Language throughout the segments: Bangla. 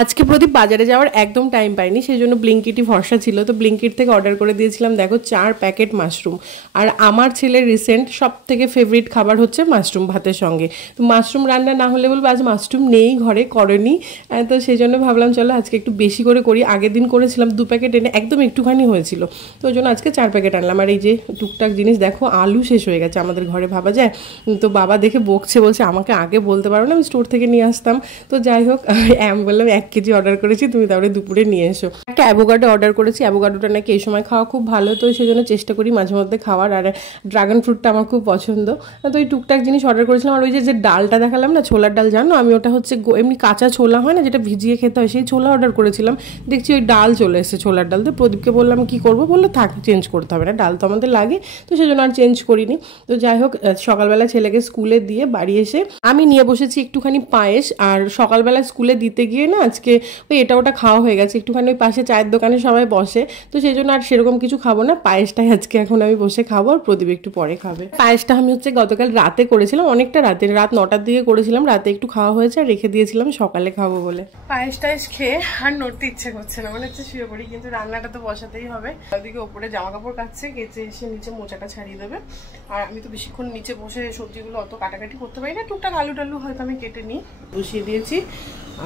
আজকে প্রদীপ বাজারে যাওয়ার একদম টাইম পাইনি, সেই জন্য ব্লিঙ্কিটই ভরসা ছিল। তো ব্লিঙ্কিট থেকে অর্ডার করে দিয়েছিলাম দেখো 4 প্যাকেট মাশরুম। আর আমার ছেলের রিসেন্ট সব থেকে ফেভারিট খাবার হচ্ছে মাশরুম ভাতের সঙ্গে। তো মাশরুম রান্না না হলে বলবো আজ মাশরুম নেই ঘরে, করেনি। তো সেই জন্য ভাবলাম চলো আজকে একটু বেশি করে করি। আগের দিন করেছিলাম 2 প্যাকেট এনে একদম একটুখানি হয়েছিল, তো ওই জন্য আজকে 4 প্যাকেট আনলাম। আর এই যে টুকটাক জিনিস দেখো, আলু শেষ হয়ে গেছে আমাদের ঘরে, ভাবা যায়। তো বাবা দেখে বকছে, বলছে আমাকে আগে বলতে পারো না, আমি স্টোর থেকে নিয়ে আসতাম। তো যাই হোক, আমি বললাম 1 কেজি অর্ডার করেছি, তুমি তাহলে দুপুরে নিয়ে এসো। একটা অ্যাভোকাডো অর্ডার করেছি, অ্যাভোকাডোটা নাকি এই সময় খাওয়া খুব ভালো, তো সেই জন্য চেষ্টা করি মাঝে মধ্যে খাওয়ার। আর ড্রাগন ফ্রুটটা আমার খুব পছন্দ, তো এই টুকটাক জিনিস অর্ডার করেছিলাম। আর ওই যে ডালটা দেখালাম না, ছোলার ডাল, জানো আমি ওটা হচ্ছে এমনি কাঁচা ছোলা হয় না, যেটা ভিজিয়ে খেতে হয়, সেই ছোলা অর্ডার করেছিলাম। দেখছি ওই ডাল চলে এসেছে, ছোলার ডাল। তো প্রদীপকে বললাম কি করবো, বললো থাক, চেঞ্জ করতে হবে না, ডাল তো আমাদের লাগে, তো সেই জন্য আর চেঞ্জ করিনি। তো যাই হোক, সকালবেলা ছেলেকে স্কুলে দিয়ে বাড়ি এসে আমি নিয়ে বসেছি একটুখানি পায়েস। আর সকালবেলা স্কুলে দিতে গিয়ে না আজকে ওই এটা ওটা খাওয়া হয়ে গেছে একটুখানি, ওই পাশে চায়ের দোকানে সবাই বসে, তো সেই জন্য আর সেরকম কিছু খাবো না, পায়েসটাই আজকে এখন আমি বসে খাবো, আর প্রদীপ একটু পরে খাবে। পায়েসটা আমি হচ্ছে গতকাল রাতে করেছিলাম, অনেকটা রাতে, রাত 9টার দিকে করেছিলাম, রাতে একটু খাওয়া হয়েছে আর রেখে দিয়েছিলাম সকালে খাবো বলে। পায়েস টায়েস খেয়ে আর নড়তে ইচ্ছে করছে না, মনে হচ্ছে শুয়ে পড়ি, কিন্তু রান্নাটা তো বসাতেই হবে। ওদিকে ওপরে জামা কাপড় কাচ্ছে, কেচে এসে নিচে মোচাটা ছাড়িয়ে দেবে। আর আমি তো বেশিক্ষণ নিচে বসে সবজিগুলো অত কাটাকাটি করতে পারি না, টুকটাক আলু টালু হয়তো আমি কেটে নিই, বসিয়ে দিয়েছি।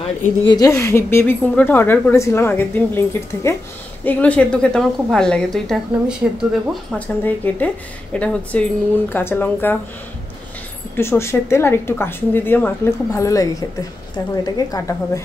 আর এদিকে যে এই বেবি কুমড়োটা অর্ডার করেছিলাম আগের দিন ব্লিঙ্কিট থেকে, এগুলো সেদ্ধ খেতে আমার খুব ভালো লাগে, তো এটা এখন আমি সেদ্ধ দেবো মাঝখান থেকে কেটে। এটা হচ্ছে ওই নুন, কাঁচা লঙ্কা, একটু সর্ষের তেল আর একটু কাসুন্দি দিয়ে মাখলে খুব ভালো লাগে খেতে। তো এখন এটাকে কাটা হবে।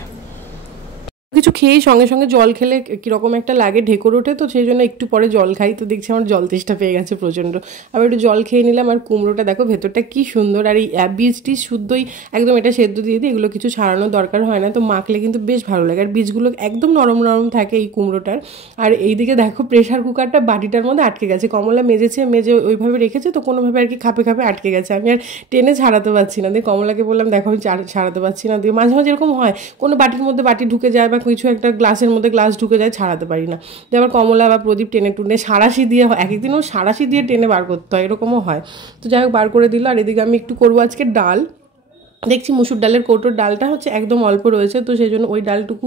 কিছু খেয়েই সঙ্গে সঙ্গে জল খেলে কীরকম একটা লাগে, ঢেকুর ওঠে, তো সেই জন্য একটু পরে জল খাই। তো দেখছি আমার জল তেষ্টা পেয়ে গেছে প্রচণ্ড, আবার একটু জল খেয়ে নিলাম। আর কুমড়োটা দেখো ভেতরটা কি সুন্দর, আর এই বীজটি শুদ্ধই একদম, এটা সেদ্ধ দিয়ে দিই, এগুলো কিছু ছাড়ানোর দরকার হয় না, তো মাখলে কিন্তু বেশ ভালো লাগে। আর বীজগুলো একদম নরম নরম থাকে এই কুমড়োটার। আর এইদিকে দেখো প্রেশার কুকারটা বাটিটার মধ্যে আটকে গেছে, কমলা মেজে ওইভাবে রেখেছে, তো কোনোভাবে আর কি খাপে খাপে আটকে গেছে, আমি আর টেনে ছাড়াতে পারছি না। দিয়ে কমলাকে বললাম দেখো আমি ছাড়াতে পারছি না, দিয়ে মাঝে মাঝে এরকম হয়, কোনো বাটির মধ্যে বাটি ঢুকে যায় বা কিছু একটা গ্লাসের মধ্যে গ্লাস ঢুকে যায়, ছাড়াতে পারি না। আবার কমলা বা প্রদীপ টেনে টুনে সাঁড়াশি দিয়ে, এক একদিনও সাঁড়াশি দিয়ে টেনে বার করতে হয়, এরকমও হয়। তো যাই হোক বার করে দিল। আর এদিকে আমি একটু করবো আজকে ডাল, দেখছি মুসুর ডালের কৌটোর ডালটা হচ্ছে একদম অল্প রয়েছে, তো সেই জন্য ওই ডালটুকু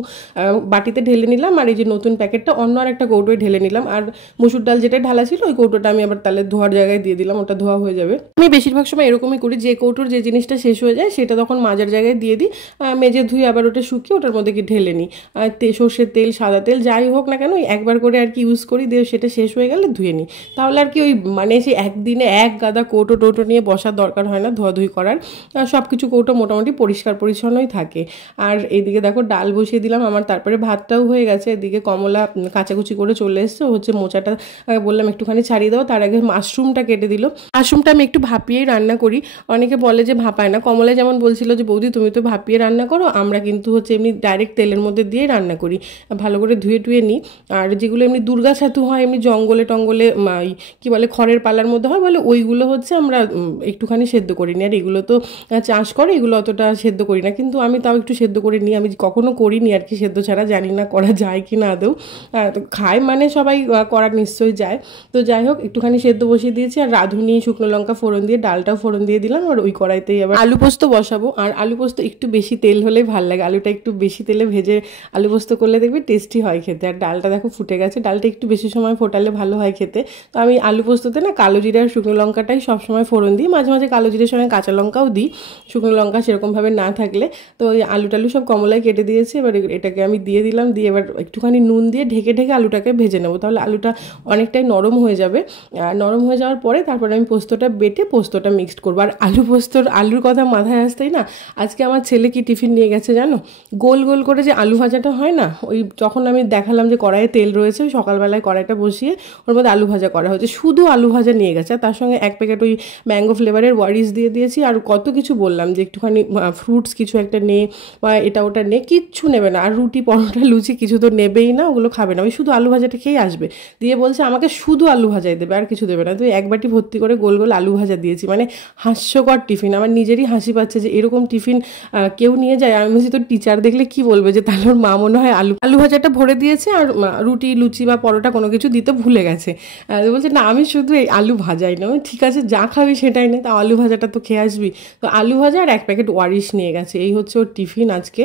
বাটিতে ঢেলে নিলাম। আর এই যে নতুন প্যাকেটটা অন্য আর একটা কৌটোয় ঢেলে নিলাম। আর মুসুর ডাল যেটা ঢালা ছিল ওই কৌটোটা আমি আবার তাহলে ধোয়ার জায়গায় দিয়ে দিলাম, ওটা ধোয়া হয়ে যাবে। আমি বেশিরভাগ সময় এরকমই করি, যে কৌটোর যে জিনিসটা শেষ হয়ে যায় সেটা তখন মাজার জায়গায় দিয়ে দিই, মেজে ধুয়ে আবার ওটা শুকিয়ে ওটার মধ্যে কি ঢেলে নিই। সর্ষের তেল, সাদা তেল যাই হোক না কেন একবার করে আর কি ইউজ করি, দিয়ে সেটা শেষ হয়ে গেলে ধুয়ে নিই। তাহলে আর কি ওই মানে সেই একদিনে এক গাদা কৌটো টোটো নিয়ে বসার দরকার হয় না ধোয়াধুয়ি করার, সব কিছু কৌটো মোটামুটি পরিষ্কার পরিচ্ছন্নই থাকে। আর এইদিকে দেখো ডাল বসিয়ে দিলাম আমার, তারপরে ভাতটাও হয়ে গেছে। এদিকে কমলা কাচাকুচি করে চলে এসছে, হচ্ছে মোচাটা বললাম একটুখানি ছাড়িয়ে দাও, তার আগে মাশরুমটা কেটে দিল। মাশরুমটা আমি একটু ভাপিয়েই রান্না করি, অনেকে বলে যে ভাপায় না, কমলা যেমন বলছিল যে বৌদি তুমি তো ভাপিয়ে রান্না করো, আমরা কিন্তু হচ্ছে এমনি ডাইরেক্ট তেলের মধ্যে দিয়ে রান্না করি, ভালো করে ধুয়ে টুয়ে নিই। আর যেগুলো এমনি দুর্গা ছাতু হয় এমনি জঙ্গলে টঙ্গলে কি বলে খড়ের পালার মধ্যে হয় বলে, ওইগুলো হচ্ছে আমরা একটুখানি সেদ্ধ করি নি। আর এগুলো তো চাষ করে, এগুলো অতটা সেদ্ধ করি না, কিন্তু আমি তাও একটু সেদ্ধ করে নিই, আমি কখনো করিনি আর কি সেদ্ধ ছাড়া, জানি না করা যায় কি না আদৌ। তো খায় মানে সবাই করার নিশ্চয়ই যায়। তো যাই হোক একটুখানি সেদ্ধ বসিয়ে দিয়েছি, আর রাঁধুনি শুকনো লঙ্কা ফোড়ন দিয়ে ডালটাও ফোড়ন দিয়ে দিলাম। আর ওই কড়াইতেই আবার আলু পোস্ত বসাবো, আর আলু পোস্ত একটু বেশি তেল হলেই ভালো লাগে, আলুটা একটু বেশি তেলে ভেজে আলু পোস্ত করলে দেখবে টেস্টি হয় খেতে। আর ডালটা দেখো ফুটে গেছে, ডালটা একটু বেশি সময় ফোটালে ভালো হয় খেতে। তো আমি আলু পোস্ততে না কালো জিরা আর শুকনো লঙ্কাটাই সবসময় ফোড়ন দিই, মাঝে মাঝে কালো জিরের সঙ্গে কাঁচা লঙ্কাও দিই, শুকনো লঙ্কা সেরকমভাবে না থাকলে। তো ওই আলু টালু সব কমলায় কেটে দিয়েছি, এবার এটাকে আমি দিয়ে দিলাম, দিয়ে এবার একটুখানি নুন দিয়ে ঢেকে ঢেকে আলুটাকে ভেজে নেবো, তাহলে আলুটা অনেকটাই নরম হয়ে যাবে। আর নরম হয়ে যাওয়ার পরে তারপরে আমি পোস্তটা বেটে পোস্তটা মিক্সড করবো। আর আলুর কথা মাথায় আসতেই না আজকে আমার ছেলে কি টিফিন নিয়ে গেছে জানো, গোল গোল করে যে আলু ভাজাটা হয় না, ওই যখন আমি দেখালাম যে কড়াইয়ে তেল রয়েছে, ওই সকালবেলায় কড়াইটা বসিয়ে ওর মধ্যে আলু ভাজা করা হয়েছে, শুধু আলু ভাজা নিয়ে গেছে। তার সঙ্গে 1 প্যাকেট ওই ম্যাঙ্গো ফ্লেভারের ওয়ারিস দিয়ে দিয়েছি, আর কত কিছু বললাম যে একটুখানি ফ্রুটস কিছু একটা নে বা এটা ওটা নে, কিচ্ছু নেবে না। আর রুটি পরোটা লুচি কিছু তো নেবেই না, ওগুলো খাবে না, ওই শুধু আলু ভাজাটা খেয়ে আসবে। দিয়ে বলছে আমাকে শুধু আলু ভাজাই দেবে, আর কিছু দেবে না। তো 1 বাটি ভর্তি করে গোল গোল আলু ভাজা দিয়েছি, মানে হাস্যকর টিফিন। আমার নিজেরই হাসি পাচ্ছে যে এরকম টিফিন কেউ নিয়ে যায়। আমি বলছি তোর টিচার দেখলে কি বলবে, যে তাহলে ওর মা মনে হয় আলু ভাজাটা ভরে দিয়েছে আর রুটি লুচি বা পরোটা কোনো কিছু দিতে ভুলে গেছে। বলছে না আমি শুধু এই আলু ভাজাই না। ঠিক আছে যা খাবি সেটাই নে, তা আলু ভাজাটা তো খেয়ে আসবি। তো আলু ভাজা আর এক প্যাকেট ওয়ারিশ নিয়ে গেছে। এই হচ্ছে ওর টিফিন আজকে।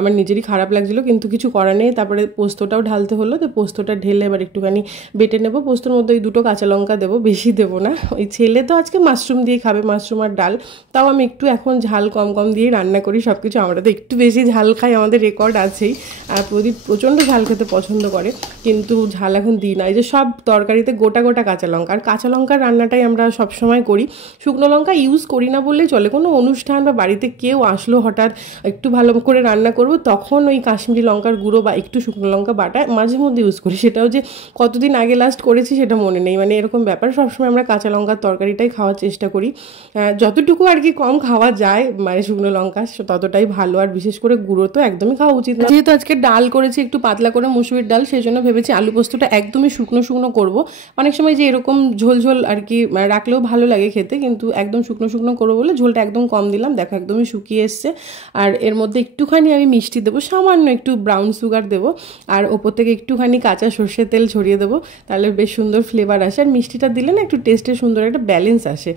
আমার নিজেরই খারাপ লাগছিলো, কিন্তু কিছু করার নেই। তারপরে পোস্তটাও ঢালতে হলো, তো পোস্তটা ঢেলে এবার একটুখানি বেটে নেবো। পোস্তর মধ্যে ওই 2টো কাঁচা লঙ্কা দেবো, বেশি দেবো না। ওই ছেলে তো আজকে মাশরুম দিয়ে খাবে, মাশরুম আর ডাল। তাও আমি একটু এখন ঝাল কম কম দিয়েই রান্না করি সব কিছু। আমরা তো একটু বেশি ঝাল খাই, আমাদের রেকর্ড আছেই। আর প্রদীপ প্রচণ্ড ঝাল খেতে পছন্দ করে, কিন্তু ঝাল এখন দিই না। এই যে সব তরকারিতে গোটা গোটা কাঁচা লঙ্কা, আর কাঁচা লঙ্কার রান্নাটাই আমরা সবসময় করি। শুকনো লঙ্কা ইউজ করি না বললেই চলে। কোনো অনুষ্ঠান বা বাড়িতে কেউ আসলো হঠাৎ, একটু ভালো করে রান্না করব, তখন ওই কাশ্মীরি লঙ্কার গুঁড়ো বা একটু শুকনো লঙ্কা বাটা মাঝে মধ্যে ইউজ করি। সেটাও যে কতদিন আগে লাস্ট করেছি সেটা মনে নেই, মানে এরকম ব্যাপার। সবসময় আমরা কাঁচা লঙ্কার তরকারিটাই খাওয়ার চেষ্টা করি, যতটুকু আর কি কম খাওয়া যায়, মানে শুকনো লঙ্কা ততটাই ভালো। আর বিশেষ করে গুঁড়ো তো একদমই খাওয়া উচিত না। যেহেতু আজকে ডাল করেছি একটু পাতলা করে, মুসুরির ডাল, সেই জন্য ভেবেছি আলু পোস্তটা একদমই শুকনো শুকনো করবো। অনেক সময় যে এরকম ঝোল ঝোল আর কি রাখলেও ভালো লাগে খেতে, কিন্তু একদম শুকনো শুকনো করবো বলে ঝোলটা একদম কম দিলাম। দেখো একদমই শুকিয়ে এসছে। আর এর মধ্যে একটুখানি আমি মিষ্টি দেবো, সামান্য একটু ব্রাউন সুগার দেবো, আর ওপর থেকে একটুখানি কাঁচা সর্ষের তেল ছড়িয়ে দেবো, তাহলে বেশ সুন্দর ফ্লেভার আসে। আর মিষ্টিটা দিলে না একটু টেস্টে সুন্দর একটা ব্যালেন্স আসে।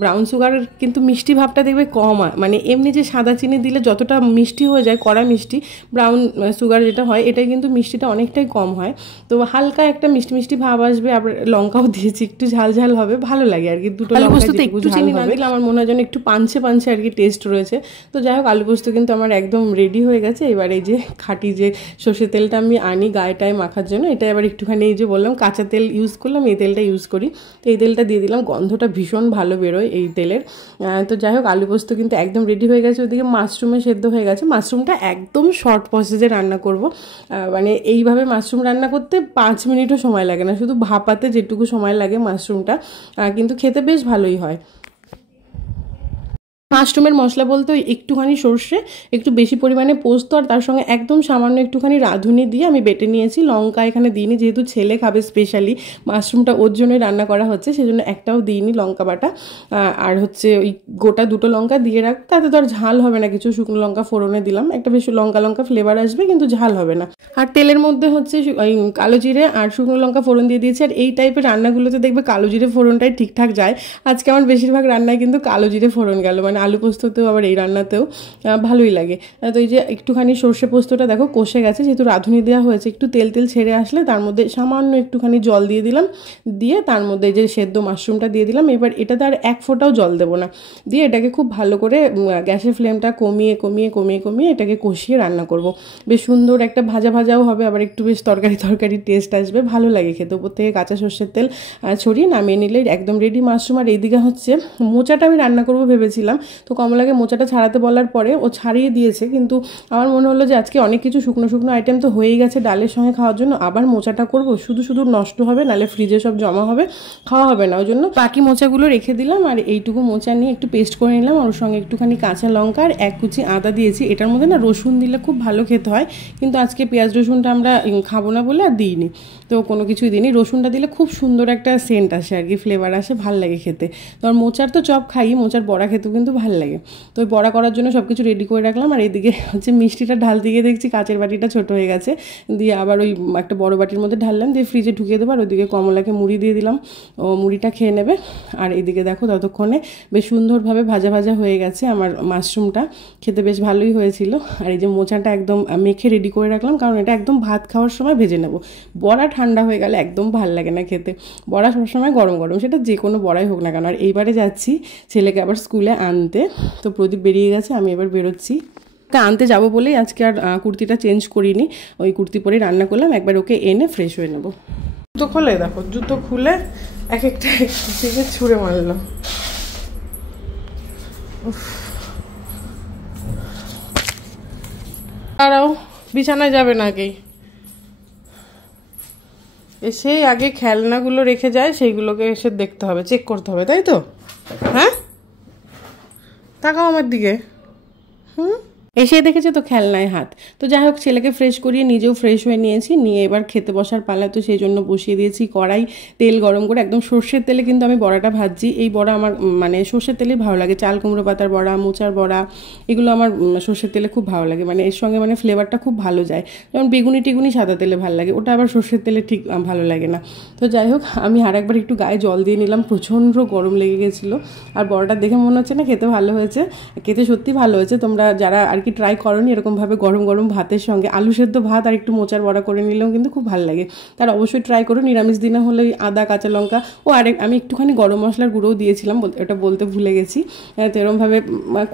ব্রাউন সুগার কিন্তু মিষ্টি ভাবটা দেখবে কম হয়, মানে এমনি যে সাদা চিনি দিলে যতটা মিষ্টি হয়ে যায়, কড়া মিষ্টি, ব্রাউন সুগার যেটা হয় এটাই কিন্তু মিষ্টিটা অনেকটাই কম হয়। তো হালকা একটা মিষ্টি মিষ্টি ভাব আসবে। আবার লঙ্কাও দিয়েছি, একটু ঝাল ঝাল হবে, ভালো লাগে আর কি। 2টো লঙ্কা একটু চিনি না দিলে আমার মনে হয় যেন একটু পাঞ্চে পাঞ্চে আর কি টেস্ট রয়েছে। তো যাই হোক, আলু পোস্ত কিন্তু আমার একদম রেডি হয়ে গেছে। এবার এই যে খাঁটি যে সর্ষের তেলটা আমি আনি গায়েটায় মাখার জন্য, এটা এবার একটুখানি এই যে বললাম কাঁচা তেল ইউজ করলাম, এই তেলটা ইউজ করি। তো এই তেলটা দিয়ে দিলাম, গন্ধটা ভীষণ ভালো বেরোয় এই তেলের। তো যাই হোক, আলু পোস্ত কিন্তু একদম রেডি হয়ে গেছে। ওদিকে মাশরুমে সেদ্ধ হয়ে গেছে। মাশরুমটা একদম শর্ট প্রসেসে রান্না করব, মানে এইভাবে মাশরুম রান্না করতে 5 মিনিটও সময় লাগে না, শুধু ভাপাতে যেটুকু সময় লাগে মাশরুমটা, কিন্তু খেতে বেশ ভালোই হয়। মাশরুমের মশলা বলতে ওই একটুখানি সর্ষে, একটু বেশি পরিমাণে পোস্ত, আর তার সঙ্গে একদম সামান্য একটুখানি রাঁধুনি দিয়ে আমি বেটে নিয়েছি। লঙ্কা এখানে দিইনি, যেহেতু ছেলে খাবে স্পেশালি, মাশরুমটা ওর জন্যই রান্না করা হচ্ছে, সেজন্য একটাও দিইনি লঙ্কা বাটা। আর হচ্ছে ওই গোটা 2টো লঙ্কা দিয়ে রাখ, তাতে তো আর ঝাল হবে না কিছু। শুকনো লঙ্কা ফোড়নে দিলাম, একটা বেশি লঙ্কা লঙ্কা ফ্লেভার আসবে, কিন্তু ঝাল হবে না। আর তেলের মধ্যে হচ্ছে ওই কালো জিরে আর শুকনো লঙ্কা ফোড়ন দিয়ে দিয়েছি। আর এই টাইপের রান্নাগুলোতে দেখবে কালো জিরে ফোড়নটাই ঠিকঠাক যায়। আজকে আমার বেশিরভাগ রান্নায় কিন্তু কালো জিরে ফোড়ন গেল, মানে আলু পোস্ততেও আবার এই রান্নাতেও ভালোই লাগে। তো এই যে একটুখানি সর্ষে পোস্তটা দেখো কষে গেছে, যেহেতু রাঁধুনি দেওয়া হয়েছে, একটু তেল তেল ছেড়ে আসলে তার মধ্যে সামান্য একটুখানি জল দিয়ে দিলাম, দিয়ে তার মধ্যে এই যে সেদ্ধ মাশরুমটা দিয়ে দিলাম। এবার এটাতে আর এক ফোঁটাও জল দেবো না, দিয়ে এটাকে খুব ভালো করে গ্যাসের ফ্লেমটা কমিয়ে কমিয়ে কমিয়ে কমিয়ে এটাকে কষিয়ে রান্না করব। বেশ সুন্দর একটা ভাজা ভাজাও হবে, আবার একটু বেশ তরকারি তরকারি টেস্ট আসবে, ভালো লাগে খেতে। ওপর থেকে কাঁচা সর্ষের তেল ছড়িয়ে নামিয়ে নিলে একদম রেডি মাশরুম। আর এইদিকে হচ্ছে মোচাটা আমি রান্না করবো ভেবেছিলাম, তো কমলাকে মোচাটা ছাড়াতে বলার পরে ও ছাড়িয়ে দিয়েছে, কিন্তু আমার মনে হলো যে আজকে অনেক কিছু শুকনো শুকনো আইটেম তো হয়েই গেছে ডালের সঙ্গে খাওয়ার জন্য, আবার মোচাটা করব শুধু শুধু নষ্ট হবে, নাহলে ফ্রিজে সব জমা হবে, খাওয়া হবে না। ওই জন্য বাকি মোচাগুলো রেখে দিলাম, আর এইটুকু মোচা নিয়ে একটু পেস্ট করে নিলাম। ওর সঙ্গে একটুখানি কাঁচা লঙ্কা আর 1 কুচি আদা দিয়েছি। এটার মধ্যে না রসুন দিলে খুব ভালো খেতে হয়, কিন্তু আজকে পেঁয়াজ রসুনটা আমরা খাবো না বলে আর দিইনি, তো কোনো কিছুই দিইনি। রসুনটা দিলে খুব সুন্দর একটা সেন্ট আসে আর কি, ফ্লেভার আসে, ভাল লাগে খেতে। তো আর মোচার তো চপ খাই, মোচার বড়া খেতেও কিন্তু ভালো লাগে। তো ওই বড়া করার জন্য সব কিছু রেডি করে রাখলাম। আর এদিকে হচ্ছে মিষ্টিটা ঢালতে গিয়ে দেখছি কাচের বাটিটা ছোট হয়ে গেছে, দিয়ে আবার ওই একটা বড় বাটির মধ্যে ঢাললাম, দিয়ে ফ্রিজে ঢুকিয়ে দেবো। আর ওইদিকে কমলাকে মুড়ি দিয়ে দিলাম, ও মুড়িটা খেয়ে নেবে। আর এদিকে দেখো ততক্ষণে বেশ সুন্দরভাবে ভাজা ভাজা হয়ে গেছে আমার মাশরুমটা, খেতে বেশ ভালোই হয়েছিল। আর এই যে মোচাটা একদম মেখে রেডি করে রাখলাম, কারণ এটা একদম ভাত খাওয়ার সময় ভেজে নেব। বড়া ঠান্ডা হয়ে গেলে একদম ভাল লাগে না খেতে, বড়া সবসময় গরম গরম, সেটা যে কোনো বড়াই হোক না কেন। আর এইবারে যাচ্ছি ছেলেকে আবার স্কুলে আনতে, তো প্রদীপ বেরিয়ে গেছে, আমি এবার বেরোচ্ছি। তা আনতে যাবো বলেই আজকে আর কুর্তিটা চেঞ্জ করিনি, ওই কুর্তি পরে রান্না করলাম। একবার ওকে এনে ফ্রেশ হয়ে নেবো। জুতো খোলে, দেখো জুতো খুলে এক একটা দিকে ছুঁড়ে মারলো। আরও বিছানায় যাবে না, আগেই এসে আগে খেলনাগুলো রেখে যায়, সেইগুলোকে এসে দেখতে হবে, চেক করতে হবে, তাই তো? হ্যাঁ, তাকাও আমার দিকে। এসে দেখেছে তো খেলনায় হাত। তো যাই হোক, ছেলেকে ফ্রেশ করিয়ে নিজেও ফ্রেশ হয়ে নিয়েছি, নিয়ে এবার খেতে বসার পালা। তো সেই জন্য বসিয়ে দিয়েছি কড়াই, তেল গরম করে, একদম সর্ষের তেলে কিন্তু আমি বড়াটা ভাজছি। এই বড়া আমার মানে সর্ষের তেলেই ভালো লাগে, চাল কুমড়ো পাতার বড়া, মোচার বড়া, এগুলো আমার সর্ষের তেলে খুব ভালো লাগে, মানে এর সঙ্গে মানে ফ্লেভারটা খুব ভালো যায়। যেমন বেগুনি টেগুনি সাদা তেলে ভালো লাগে, ওটা আবার সর্ষের তেলে ঠিক ভালো লাগে না। তো যাই হোক, আমি আর একবার একটু গায়ে জল দিয়ে নিলাম, প্রচণ্ড গরম লেগে গেছিলো। আর বড়াটা দেখে মনে হচ্ছে না খেতে ভালো হয়েছে, খেতে সত্যি ভালো হয়েছে। তোমরা যারা আর কি ট্রাই করোনি, এরকমভাবে গরম গরম ভাতের সঙ্গে আলু সেদ্ধ ভাত আর একটু মোচার বড়া করে নিলেও কিন্তু খুব ভালো লাগে। তার অবশ্যই ট্রাই করো। নিরামিষ দিনে হলে আদা, কাঁচা লঙ্কা ও আমি একটুখানি গরম মশলার গুঁড়োও দিয়েছিলাম, ওটা বলতে ভুলে গেছি। তো এরকমভাবে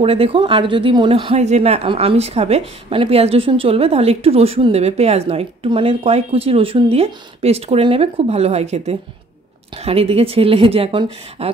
করে দেখো। আর যদি মনে হয় যে না আমিষ খাবে, মানে পেঁয়াজ রসুন চলবে, তাহলে একটু রসুন দেবে, পেঁয়াজ নয়, একটু মানে কয়েক কুচি রসুন দিয়ে পেস্ট করে নেবে, খুব ভালো হয় খেতে। আর এদিকে ছেলে যে এখন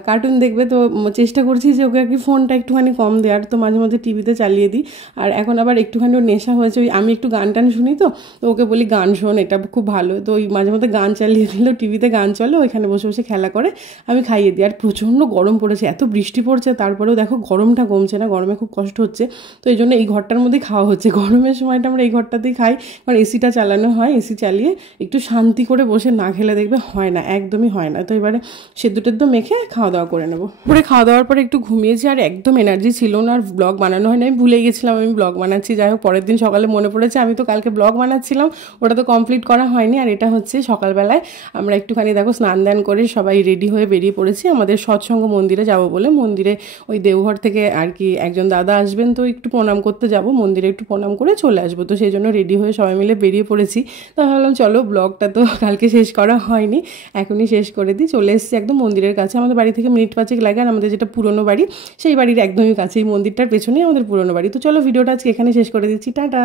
কার্টুন দেখবে, তো চেষ্টা করছি যে ওকে আর কি ফোনটা একটুখানি কম দেওয়ার, তো মাঝে মাঝে টিভিতে চালিয়ে দিই। আর এখন আবার একটুখানি ওর নেশা হয়েছে, ওই আমি একটু গান টান শুনি, তো ওকে বলি গান শোন, এটা খুব ভালো। তো ওই মাঝে মধ্যে গান চালিয়ে দিলেও, টিভিতে গান চলে, ওইখানে বসে বসে খেলা করে, আমি খাইয়ে দিই। আর প্রচণ্ড গরম পড়েছে, এত বৃষ্টি পড়ছে, তারপরেও দেখো গরমটা কমছে না, গরমে খুব কষ্ট হচ্ছে। তো এই জন্য এই ঘরটার মধ্যেই খাওয়া হচ্ছে, গরমের সময়টা আমরা এই ঘরটাতেই খাই, কারণ এসিটা চালানো হয়, এসি চালিয়ে একটু শান্তি করে বসে না খেলে দেখবে হয় না, একদমই হয় না। তো এবারে সেদ্ধ টেদ্ধ মেখে খাওয়া দাওয়া করে নেবো। পরে খাওয়া দাওয়ার পরে একটু ঘুমিয়েছি, আর একদম এনার্জি ছিল না, আর ব্লগ বানানো হয় না, আমি ভুলে গেছিলাম আমি ব্লগ বানাচ্ছি। যাই হোক, পরের দিন সকালে মনে পড়েছে আমি তো কালকে ব্লগ বানাচ্ছিলাম, ওটা তো কমপ্লিট করা হয়নি। আর এটা হচ্ছে সকালবেলায় আমরা একটুখানি দেখো স্নান দান করে সবাই রেডি হয়ে বেরিয়ে পড়েছি আমাদের সৎসঙ্গ মন্দিরে যাব বলে। মন্দিরে ওই দেওঘর থেকে আর কি একজন দাদা আসবেন, তো একটু প্রণাম করতে যাব, মন্দিরে একটু প্রণাম করে চলে আসবো। তো সেই জন্য রেডি হয়ে সবাই মিলে বেরিয়ে পড়েছি। তো ভাবলাম চলো, ব্লগটা তো কালকে শেষ করা হয়নি, এখনই শেষ করে দিই। চলে এসেছি একদম মন্দিরের কাছে, আমাদের বাড়ি থেকে মিনিট 5 লাগে। আর আমাদের যেটা পুরনো বাড়ি, সেই বাড়ির একদমই কাছে, এই মন্দিরটার পেছনেই আমাদের পুরনো বাড়ি। তো চলো, ভিডিওটা আজকে এখানে শেষ করে দিচ্ছি, টাটা।